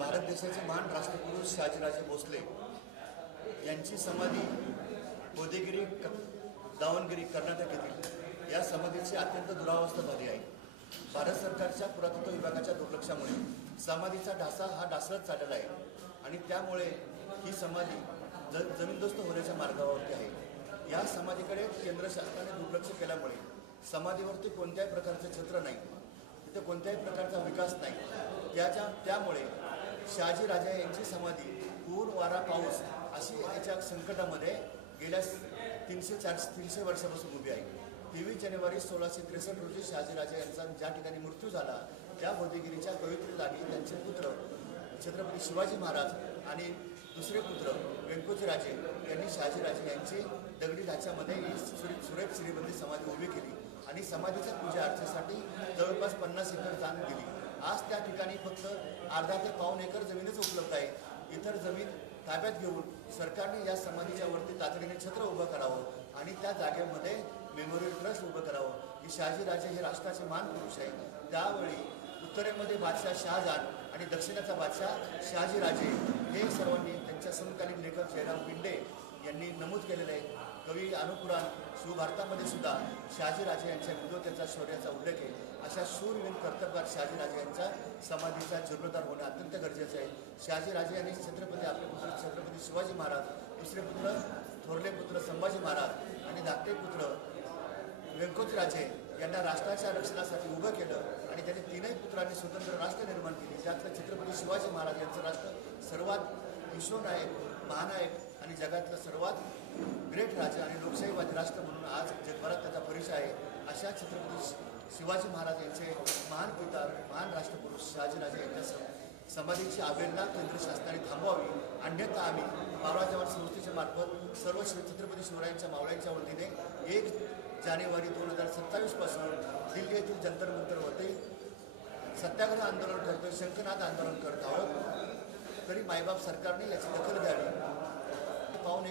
भारत देशाचे महान राष्ट्रपुरुष शहाजीराजे भोसले यांची समाधी गोदेगिरी दावणगिरी कर्नाटक येथील या समाधीची अत्यंत दुरावस्था झाली आहे। भारत सरकारच्या पुरातत्व विभागाच्या दुर्लक्षामुळे समाधीचा ढासा हा ढासळत चाललेला आहे आणि त्यामुळे ही समाधी जमीनदोस्त होण्याच्या मार्गावरती आहे। या समाधीकडे केंद्र शासनाने दुर्लक्ष केल्यामुळे समाधीवरती कोणत्याही प्रकारचे चित्र नाही, तिथे कोणत्याही प्रकारचा विकास नाही। त्यामुळे शहाजीराजे यांची समाधी ऊन वारा पाऊस अशी याच्या संकटामध्ये गेल्या 300 वर्षापासून उभी आहे। 23 जानेवारी 1663 रोजी शहाजीराजे यांचा ज्या ठिकाणी मृत्यू झाला त्या गोदेगिरीच्या पवित्र जागी त्यांचे पुत्र छत्रपती शिवाजी महाराज आणि दुसरे पुत्र व्यंकोजीराजे यांनी शहाजीराजे यांची दगडी ढाच्यामध्ये ही सुरेख श्रीबंदी समाधी उभी केली आणि समाधीच्या पूजा अर्चेसाठी जवळपास 50 एकर जागा दिली। आज त्या ठिकाणी फक्त अर्धा ते पाऊण एकर जमीनच उपलब्ध आहे। इतर जमीन ताब्यात घेऊन सरकारने या समाधीच्या वरती तातडीने छत्र उभं करावं आणि त्या जागेमध्ये मेमोरियल ट्रस्ट उभं करावं। की शहाजीराजे हे राष्ट्राचे महान पुरुष आहे। त्यावेळी उत्तरेमध्ये बादशाह शहाजहान आणि दक्षिणेचा बादशाह शहाजीराजे हे सर्वांनी त्यांच्या समकालीन लेखक जयराम पिंडे यांनी नमूद केलेले आहे। कवी अनुपुराण शिवभारतामध्ये सुद्धा शहाजीराजे यांच्या विद्वतेचा शौर्याचा उल्लेख आहे। अशा शूरवीर कर्तबगार शहाजीराजे यांच्या समाधीचा जीर्णोद्धार होणे अत्यंत गरजेचे आहे। शहाजीराजे यांनी आपले पुत्र छत्रपती शिवाजी महाराज, दुसरे पुत्र थोरले पुत्र संभाजी महाराज आणि धाकटे पुत्र व्यंकोजीराजे यांना राष्ट्राच्या रक्षणासाठी उभं केलं आणि त्यांनी तीनही पुत्रांनी स्वतंत्र राष्ट्र निर्माण केले। ज्यातलं छत्रपती शिवाजी महाराज यांचं राष्ट्र सर्वात विश्वनायक, महानायक आणि जगातलं सर्वात ग्रेट राजा आणि लोकशाहीवादी राष्ट्र म्हणून आज जगभरात त्याचा परिचय आहे। अशा छत्रपती शिवाजी महाराज यांचे महान पिता, महान राष्ट्रपुरुष शहाजीराजे यांच्या समाधीची अवहेलना केंद्र शासनाने थांबवावी, अन्यथा आम्ही पारवा जवान संस्थेच्या मार्फत सर्व छत्रपती शिवरायांच्या मावळ्यांच्या वतीने 1 जानेवारी 2027 पासून दिल्ली येथील जंतर मंतरवरती सत्याग्रह आंदोलन करतोय, शंखनाद आंदोलन करत आहोत। तरी मायबाप सरकारने याची दखल घ्यावी। पाहून